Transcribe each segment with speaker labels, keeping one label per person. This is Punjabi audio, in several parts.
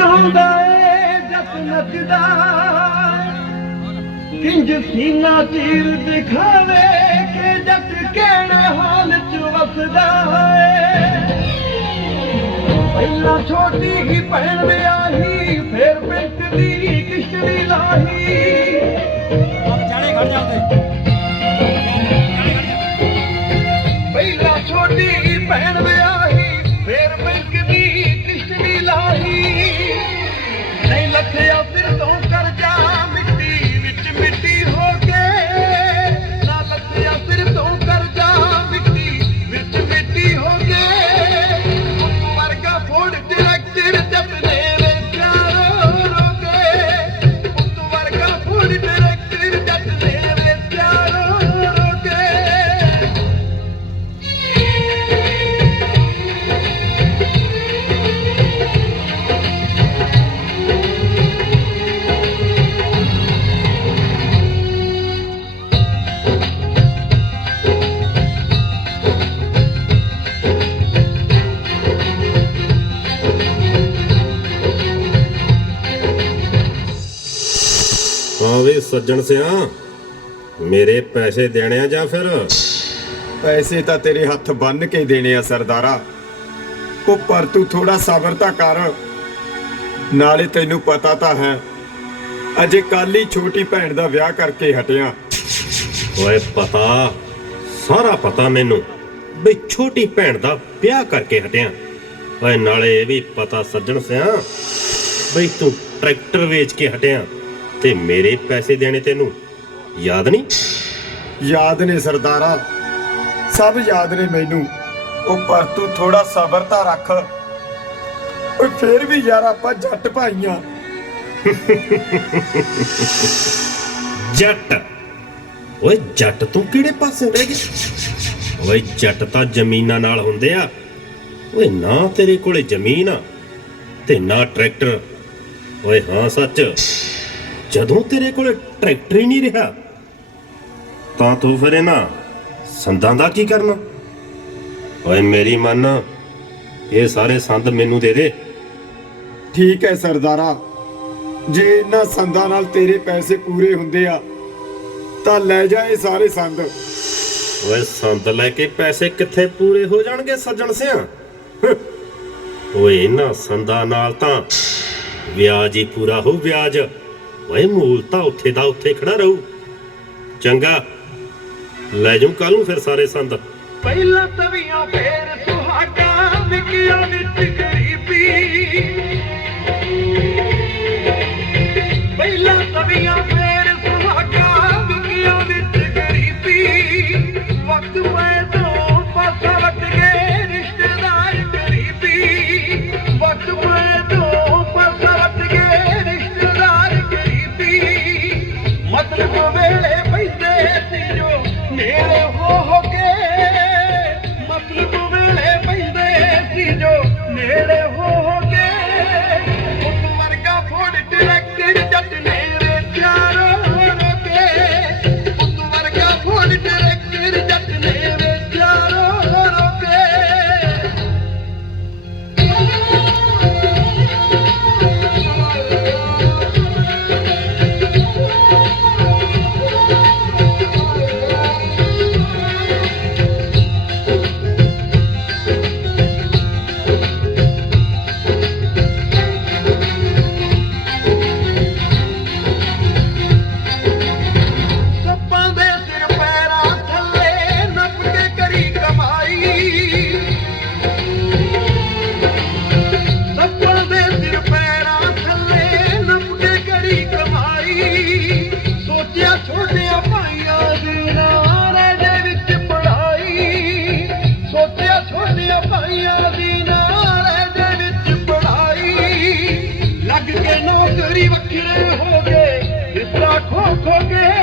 Speaker 1: ਹੁੰਦਾ ਏ ਜੱਟ ਨੱਚਦਾ ਕਿੰਜ ਸੀਨਾ ਤੀਰ ਦਿਖਾਵੇ ਕਿ ਜੱਟ ਕਿਹੜੇ ਹਾਲ ਚ ਵਸਦਾ ਏ। ਪਹਿਲਾਂ ਛੋਟੀ ਹੀ ਭੈਣ ਵਿਆਹੀ, ਫੇਰ ਪਿੰਡ ਦੀ ਕਿਸ਼ਤੀ ਲਾਹੀ।
Speaker 2: ਸੱਜਣ ਸਿਆ ਮੇਰੇ ਪੈਸੇ ਦੇਣੇ ਆ ਜਾਂ ਫਿਰ?
Speaker 3: ਪੈਸੇ ਤਾਂ ਤੇਰੇ ਹੱਥ ਬੰਨ ਕੇ ਦੇਣੇ ਆ ਸਰਦਾਰਾ। ਉਹ ਪਰ ਤੂੰ ਥੋੜਾ ਸਬਰ ਤਾਂ ਕਰ। ਨਾਲੇ ਤੈਨੂੰ ਪਤਾ ਤਾਂ ਹੈ ਅਜੇ ਕੱਲ ਹੀ ਛੋਟੀ ਭੈਣ ਦਾ ਵਿਆਹ ਕਰਕੇ ਹਟਿਆ।
Speaker 2: ਓਏ ਪਤਾ ਸਾਰਾ ਪਤਾ ਮੈਨੂੰ ਬਈ ਛੋਟੀ ਭੈਣ ਦਾ ਵਿਆਹ ਕਰਕੇ ਹਟਿਆ। ਓਏ ਨਾਲੇ ਇਹ ਵੀ ਪਤਾ ਸੱਜਣ ਸਿਆ ਬਈ ਤੂੰ ਟਰੈਕਟਰ ਵੇਚ ਕੇ ਹਟਿਆ। ਤੇ ਮੇਰੇ ਪੈਸੇ ਦੇਣੇ ਤੈਨੂੰ? ਯਾਦ ਨਹੀਂ?
Speaker 3: ਯਾਦ ਨੇ ਸਰਦਾਰਾ। ਸਭ ਯਾਦ ਨੇ ਮੈਨੂੰ। ਉਹ ਪਰ ਤੂੰ ਥੋੜਾ ਸਬਰ ਤਾਂ ਰੱਖ। ਓਏ ਫੇਰ ਵੀ ਯਾਰ ਆਪਾਂ ਜੱਟ ਭਾਈਆਂ।
Speaker 2: ਜੱਟ? ਓਏ ਜੱਟ ਤੂੰ ਕਿਹੜੇ ਪਾਸੇ ਰਹਿ ਗਿਆ ਓਏ ਜੱਟ ਤਾਂ ਜ਼ਮੀਨਾਂ ਨਾਲ ਹੁੰਦੇ ਆ। ਓਏ ਨਾ ਤੇਰੇ ਕੋਲੇ ਜ਼ਮੀਨ ਆ ਤੇ ਨਾ ਟਰੈਕਟਰ। ਓਏ ਹਾਂ ਸੱਚ। ਜਦੋਂ ਤੇਰੇ ਕੋਲੇ ਟਰੈਕਟਰ ਹੀ ਨਹੀਂ ਰਿਹਾ ਤਾਂ ਤੂੰ ਫਿਰ ਇਹਨਾਂ ਸੰਦਾਂ ਦਾ ਕੀ ਕਰਨਾ? ਓਏ ਮੇਰੀ ਮੰਨ ਇਹ ਸਾਰੇ ਸੰਦ ਮੈਨੂੰ ਦੇ ਦੇ।
Speaker 3: ਠੀਕ ਹੈ ਸਰਦਾਰਾ। ਜੇ ਇਹਨਾਂ ਸੰਦਾਂ ਨਾਲ ਤੇਰੇ ਪੈਸੇ ਪੂਰੇ ਹੁੰਦੇ ਆ ਤਾਂ ਲੈ ਜਾ ਇਹ ਸਾਰੇ ਸੰਦ।
Speaker 2: ਓਏ ਸੰਦ ਲੈ ਕੇ ਪੈਸੇ ਕਿੱਥੇ ਪੂਰੇ ਹੋ ਜਾਣਗੇ ਸੱਜਣ ਸਿਆ। ਓਏ ਇਹਨਾਂ ਸੰਦਾਂ ਨਾਲ ਤਾਂ ਵਿਆਜ ਹੀ ਪੂਰਾ ਹੋ ਵਿਆਜ। ਓਏ ਮੂਲ ਤਾਂ ਉੱਥੇ ਦਾ ਉੱਥੇ ਖੜਾ ਰਹੂ। ਚੰਗਾ। ਲੈ ਜਾਉ ਕੱਲ ਨੂੰ ਫਿਰ ਸਾਰੇ ਸੰਦ।
Speaker 1: ਪਹਿਲਾਂ ਤਵੀਆਂ ਫੇਰ ਸੁਹਾਗਾ ਵਿਕਿਆ
Speaker 4: খোকে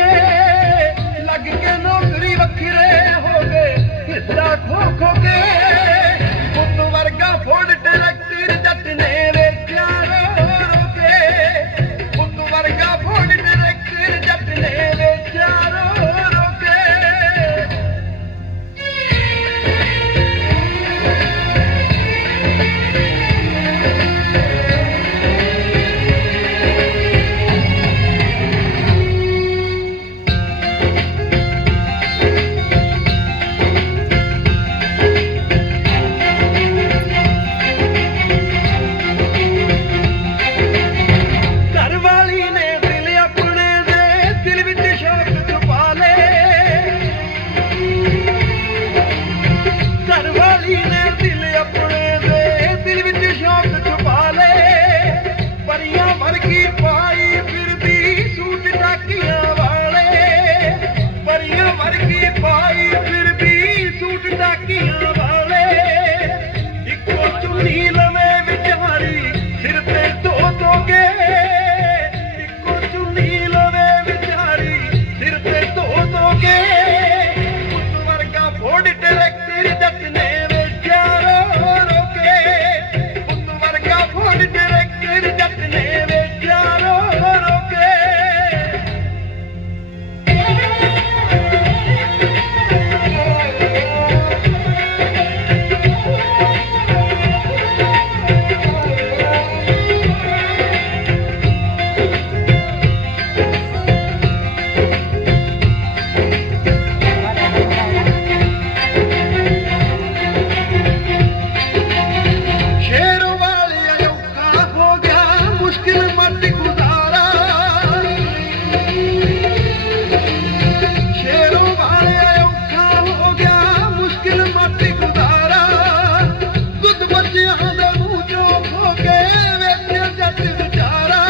Speaker 4: मुश्किल मत गुज़ारा। शेरो वारे हो मुश्किल मत गुज़ारा। दुध गए आदमूं जट वारा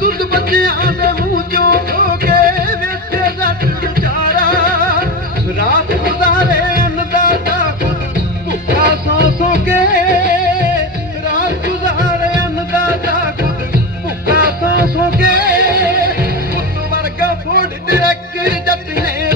Speaker 4: दुध बची आदमूं நேரத்திலே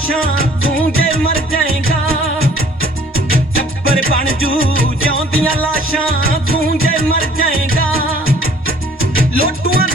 Speaker 4: ਲਾਸ਼ਾਂ ਤੂੰ ਜੇ ਮਰ ਜਾਏਗਾ। ਟੱਬਰ ਬਣ ਜੂ ਜਿਉਂਦੀਆਂ ਲਾਸ਼ਾਂ, ਤੂੰ ਜੇ ਮਰ ਜਾਏਗਾ। ਲੋਟੂਆਂ